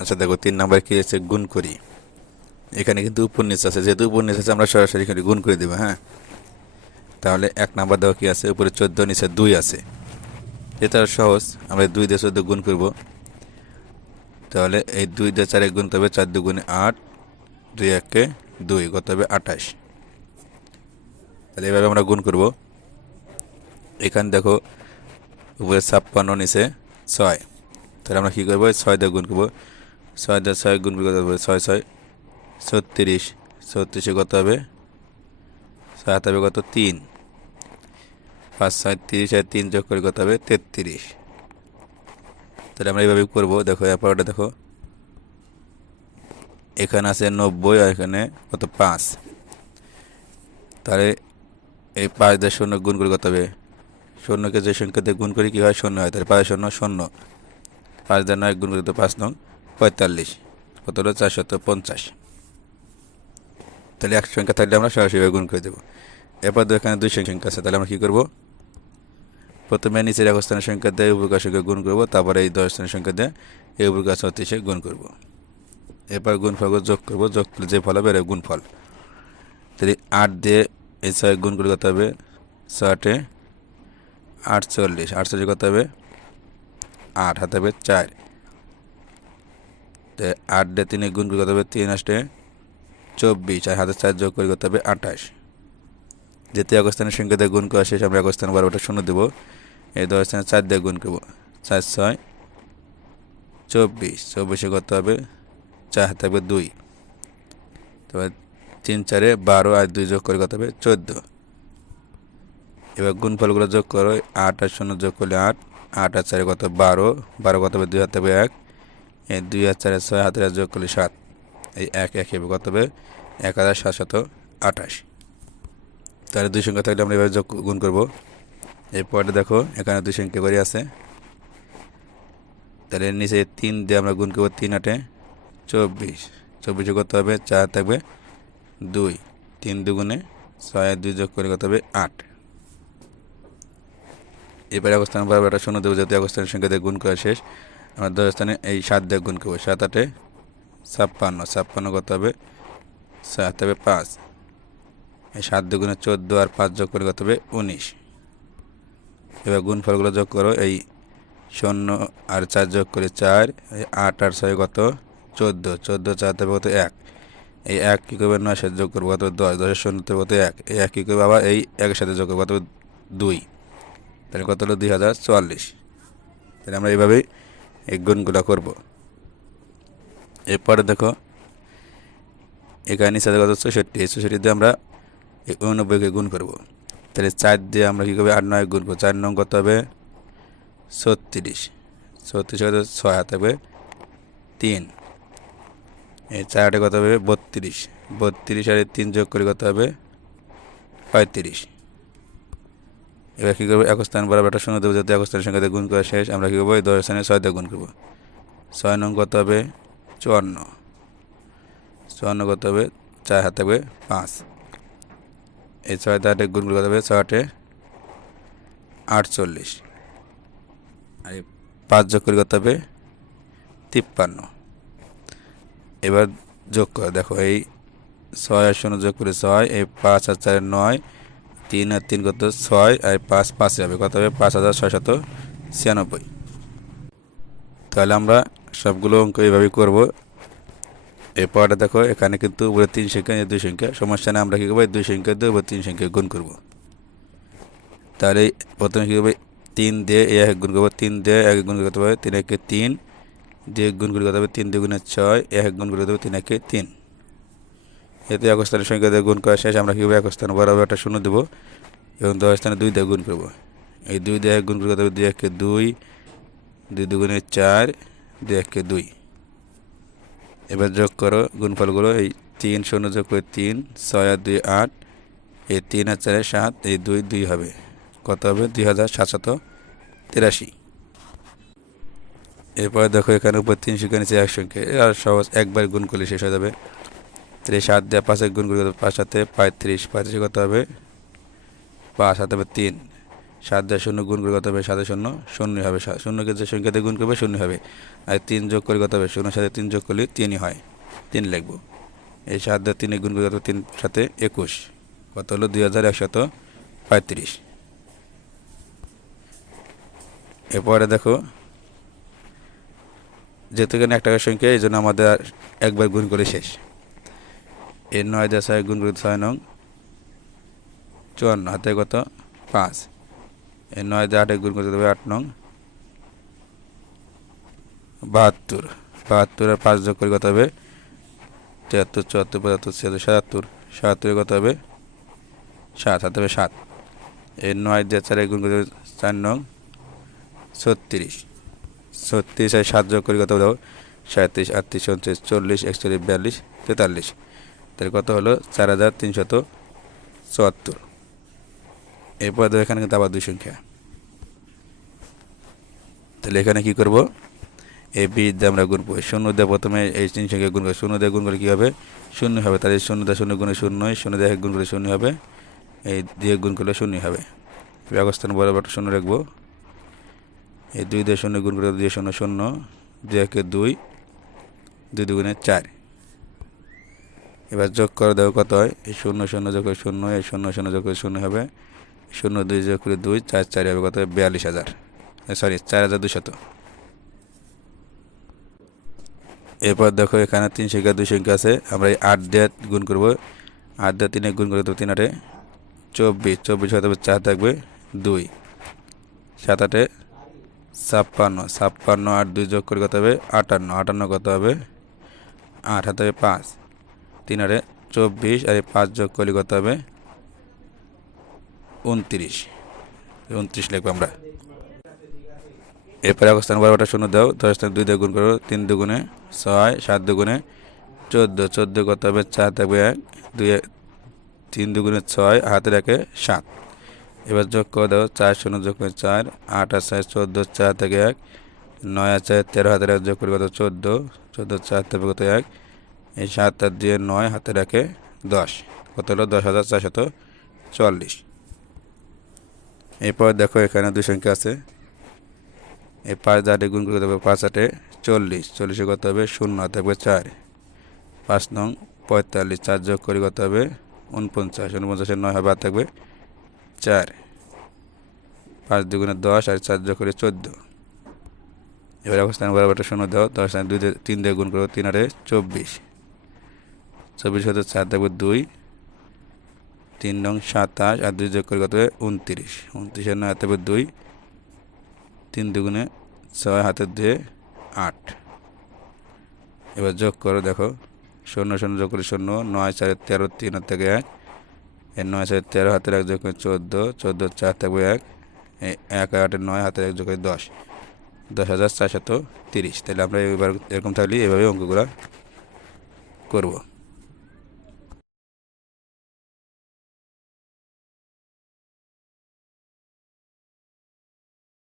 আচ্ছা দেখো, তিন নাম্বার কি আছে? গুণ করি। এখানে কিন্তু উপর আছে। যেহেতু উপর আছে, আমরা সরাসরি এখানে গুণ করে দেবো হ্যাঁ? তাহলে এক নাম্বার দেখো কি আছে? উপরে চোদ্দ, নিচে দুই আছে। এটা সহজ। আমরা দুই দিয়ে চোদ্দ গুণ করব। তাহলে এই দুই দিয়ে চারে গুণ তবে চার দুগুণে আট, দুই একে দুই, কত হবে? আঠাশ। তাহলে এভাবে আমরা গুণ করব। এখানে দেখো, উপরে ছাপ্পান্ন, নিচে ছয়। তাহলে আমরা কী করব? ছয় দিয়ে গুণ করব। ছয় দিয়ে ছয় গুণ কত হবে? ছয় ছয় ছত্রিশ। ছত্রিশে কত হবে? ছয় হাত হবে কত? তিন। পাঁচ ছয় তিরিশ আর তিন যোগ করে কত হবে? তেত্রিশ। তাহলে আমরা এইভাবে করব। দেখো এরপরটা দেখো। এখানে আছে নব্বই আর এখানে কত? পাঁচ। তাহলে এই পাঁচ দিয়ে শূন্য গুণ করে কত হবে? শূন্যকে যে সংখ্যা দিয়ে গুণ করি, কী হয়? শূন্য হয়। তাহলে পাঁচ শূন্য শূন্য। পাঁচ দিয়ে নয় গুণ করে তো পাঁচ নং। পঁয়তাল্লিশ। কত হলো চারশত পঞ্চাশ। তাহলে এক সংখ্যা থাকলে আমরা সরাসরি গুণ করে দেবো। এরপর তো এখানে দুই সংখ্যা আছে, তাহলে আমরা কী করব? প্রথমে নিচের এক স্থানের সংখ্যা দিয়ে উপকার সংখ্যা গুণ করব, তারপরে এই দশ স্থানের সংখ্যা দিয়ে এই উপকার ছত্রিশে গুণ করব। এরপর গুণফল যোগ করব, যোগ করলে যে ফল হবে গুণফল। তাহলে আট দিয়ে এই ছয় গুণ করে কত হবে? ছয়টে, আটচল্লিশ। আটচল্লিশ কত হবে? আট হাতে হবে চার। আট দিয়ে তিনে গুণ করে কত হবে তিন আসতে চব্বিশ, আর হাতে চার যোগ করে করতে হবে আঠাশ। যেতে সংখ্যা দিয়ে গুণ করা শেষ, আমরা অবস্থান বারোটা শূন্য দেবো। এই দশ স্থানে চার দিয়ে গুণ করব। চার, ছয়, চব্বিশ। চব্বিশে করতে হবে চার হাতে হবে দুই। তবে তিন, চারে বারো, আর দুই যোগ করে কত হবে চোদ্দ। এবার গুণফলগুলো যোগ করো, আট আর শূন্য যোগ করলে আট। আট আর চারে কত? বারো। বারো কত হবে? দুই হাতে হবে এক। এই দুই আর চারে ছয় হাতের যোগ করলে সাত। এই এক এক কত হবে এক হাজার সাতশত আঠাশ। তাহলে দুই সংখ্যা থাকলে আমরা এভাবে যোগ গুণ করব। এরপরে দেখো, এখানে দুই সংখ্যা করে আছে। তাহলে নিচে তিন দিয়ে আমরা গুণ করব তিন আটে চব্বিশ। চব্বিশে কত হবে? চার থাকবে দুই। তিন দুগুণে ছয়, দুই যোগ করে কত হবে? আট। এবারে অবস্থান বরাবর একটা শূন্য দেবো যাতে অবস্থানের সংখ্যা দিয়ে গুণ করা শেষ। আমরা দশ স্থানে এই সাত দিয়ে গুণ করব, সাত আটে ছাপ্পান্ন ছাপ্পান্ন কত হবে, সাত হবে পাঁচ। এই সাত দুগুণে চোদ্দ আর পাঁচ যোগ করে কত হবে উনিশ। এবার গুণফলগুলো যোগ করো, এই শূন্য আর চার যোগ করে চার, এই আট আর ছয় কত? চোদ্দ। চোদ্দ চার দেবে কত এক। এই এক কী করবে? নয় সাথে যোগ করব কত? দশ। দশের শূন্য দেবে কত? এক। এই এক কী করবে? আবার এই একের সাথে যোগ করব কত? দুই। তাহলে কত হলো? দুই হাজার চুয়াল্লিশ। তাহলে আমরা এইভাবেই এই গুণগুলো করব। এরপরে দেখো, এখানে সাথে কত চৌষট্টি এই চৌষট্টি দিয়ে আমরা এই উননব্বইকে গুণ করব। তাহলে চার দিয়ে আমরা কী করব? আট নয় গুণ করব। চার নং কত হবে? ছত্রিশ। ছত্রিশ কত? ছয় হাত হবে তিন। এই চারটে কত হবে? বত্রিশ। বত্রিশ আর তিন যোগ করে কত হবে? পঁয়ত্রিশ। এবার কী করব? এক স্থান বরাবর একটা শূন্য দেবো যাতে এক স্থানের সঙ্গে গুণ করা শেষ। আমরা কী করব? এই দশ স্থানে ছয় দিয়ে গুণ করব। ছয় নং কত হবে? চুয়ান্ন। চুয়ান্ন কত হবে? চার হাতে হবে পাঁচ। এই ছয় আটে গুণ করে কত হবে? ছয় আটে আটচল্লিশ। আর এই পাঁচ যোগ করে কত হবে? তিপ্পান্ন। এবার যোগ করে। দেখো এই ছয় আর শূন্য যোগ করে ছয়, এই পাঁচ আর চারের নয় তিন আর তিন কত? ছয় আর পাঁচ, পাঁচে হবে কত হবে? পাঁচ হাজার ছয়শত ছিয়ানব্বই। তাহলে আমরা সবগুলো অঙ্ক এইভাবেই করব। এরপরটা দেখো, এখানে কিন্তু উপরে তিন সংখ্যা দুই সংখ্যা। সমস্যা নেই, আমরা কী করব? দুই সংখ্যা দিয়ে উপরে তিন সংখ্যা গুণ করব। তাহলে প্রথমে কী করবে? তিন দিয়ে এ এক গুণ করব। তিন দিয়ে এক গুণ করতে হবে তিন একে তিন। দিয়ে গুণ করে করতে হবে? তিন দুগুণে ছয়। এক গুণ করে দেবো তিন একে তিন। এতে এক স্থানের সংখ্যা দিয়ে গুণ করা শেষ, আমরা কীভাবে এক স্থানে বরাবর একটা শূন্য দেবো। এবং দশ স্থানে দুই দিয়ে গুণ করব। এই দুই দিয়ে এক গুণ করে করতে হবে দুই একে দুই। দুই দুগুণে চার, দুই একে দুই। এবার যোগ করো গুণফলগুলো। এই তিন শূন্য যোগ করে তিন, ছয় আর দুই আট। এই তিন আর চারে সাত, এই দুই দুই হবে। কত হবে? দুই হাজার সাতশত তিরাশি। এরপরে দেখো এখানে উপর তিন সংখ্যা, নিচে এক সংখ্যা। আর সহজ, একবার গুণ করলে শেষ হয়ে যাবে। তাহলে সাত দেওয়া পাঁচের গুণ করে পাঁচ সাথে পঁয়ত্রিশ পঁয়ত্রিশ কত হবে? পাঁচ হাতে হবে তিন। সাত দিয়ে শূন্য গুণ করে কত হবে? সাথে শূন্য শূন্য হবে। শূন্যকে যে সংখ্যাতে গুণ করবে শূন্য হবে। আর তিন যোগ করে কত হবে? শূন্যর সাথে তিন যোগ করলে তিনই হয়। তিন লিখব। এই সাত দিয়ে তিনে গুণ করে কত তিন সাথে একুশ। কত হলো? দুই হাজার একশত পঁয়ত্রিশ। এরপরে দেখো, যেহেতু এখানে এক টাকার সংখ্যা, এই জন্য আমাদের একবার গুণ করে শেষ। এর নয় দিয়ে ছয় গুণ করে ছয় নং। চুয়ান্ন, হাতে কত? পাঁচ। এর নয় দিয়ে আটে গুণ করতে হবে আট নং। বাহাত্তর। বাহাত্তর আর পাঁচ যোগ করে কত হবে? তিয়াত্তর চুয়াত্তর, পঁচাত্তর, ছিয়াত্তর, সাতাত্তর। সাতাত্তরে কত হবে? সাত, হাতে হবে সাত। এর নয় দিয়ে চারে গুণ করতে হবে চার নং। ছত্রিশ। ছত্রিশ আর সাত যোগ করে কত দাও সাঁত্রিশ আটত্রিশ, উনত্রিশ, চল্লিশ, একচল্লিশ, বিয়াল্লিশ, তেতাল্লিশ। তাহলে কত হলো? চার হাজার তিনশত চুয়াত্তর। এরপর দেখো এখানে কিন্তু আবার দুই সংখ্যা। তাহলে এখানে কি করব? এই বিশ দিয়ে আমরা গুণ করব। শূন্য দিয়ে প্রথমে এই তিন সংখ্যা গুণ করব শূন্য দিয়ে গুণ করে কী হবে? শূন্য হবে। তাহলে শূন্য দিয়ে শূন্য গুণে শূন্য শূন্য দিয়ে এক গুণ করে শূন্য হবে। এই দিয়ে গুণ করলে শূন্য হবে। ব্যবস্থান বরাবর শূন্য রাখব। এই দুই দিয়ে শূন্য গুণ করে দুই শূন্য শূন্য। দুই একে দুই দুই দুগুণে চার। এবার যোগ করে দেবো কত হয়? এই শূন্য শূন্য যোগ শূন্য, এই শূন্য শূন্য যোগ শূন্য হবে। শূন্য, দুই যোগ করে দুই, চার চার হবে কত হয় বিয়াল্লিশ হাজার। সরি চার হাজার দুশত এরপর দেখো এখানে তিন সংখ্যা, দুই সংখ্যা আছে। আমরা এই আট দিয়ে গুণ করব। আট দিয়ে তিনে গুণ করে দেবো তিন আটে। চব্বিশ চব্বিশ হবে চার থাকবে দুই। সাত আটে ছাপ্পান্ন ছাপ্পান্ন আর দুই যোগ করে কত হবে? আটান্ন। আটান্ন কত হবে? আট হাতে হবে পাঁচ। তিন আরে চব্বিশ আর পাঁচ যোগ করলে কত হবে? উনত্রিশ। উনত্রিশ লিখব আমরা। এরপরে অবস্থান বারোটা শূন্য দাও। দশ স্থান দুই দিয়ে গুণ করো, তিন দুগুণে ছয়, সাত দুগুণে চোদ্দ। চোদ্দ কত হবে? চার থাকবে এক, দুই তিন দুগুণে ছয় হাতে রাখে সাত। এবার যোগ করে দাও, চার শূন্য যোগ করে চার, আট আর চার চোদ্দ, চার থেকে এক, নয় আর চার তেরো হাতে এক যোগ করে কত? চোদ্দ। চোদ্দ, চার থেকে কত? এক এই সাত আর দিয়ে নয় হাতে রাখে দশ। কত হলো? দশ হাজার চারশত চুয়াল্লিশ। এরপর দেখো এখানে দুই সংখ্যা আছে। এই পাঁচ আটে গুণ করে দেবে পাঁচ আটে চল্লিশ। চল্লিশে কত হবে? শূন্য থাকবে চার। পাঁচ নং পঁয়তাল্লিশ, চার যোগ করে কত হবে? উনপঞ্চাশ উনপঞ্চাশের নয় হবে আর থাকবে চার। পাঁচ দুগুণে দশ আর চার যোগ করে চোদ্দ। এবার অবস্থান বরাবরটা শূন্য দাও। দশ দুই তিন দিয়ে গুণ করো, তিন আটে চব্বিশ। চব্বিশ হতে চার থাকবে দুই, তিন নং সাতাশ, আর দুই যোগ করে কত হবে উনত্রিশ। উনত্রিশের নয় হাতে দুই, তিন দুগুণে ছয় হাতে দিয়ে আট। এবার যোগ করো, দেখো, শূন্য শূন্য যোগ করে শূন্য, নয় চারে তেরো, তিন হাত থেকে এক এর নয় চারে তেরো হাতের এক যোগ করে চোদ্দ চোদ্দ চার থাকবে এক এক আটের নয় হাতের এক যোগ করে দশ। দশ হাজার চারশত তিরিশ। তাহলে আমরা এবার এরকম থাকলে এভাবে অঙ্কগুলো করব।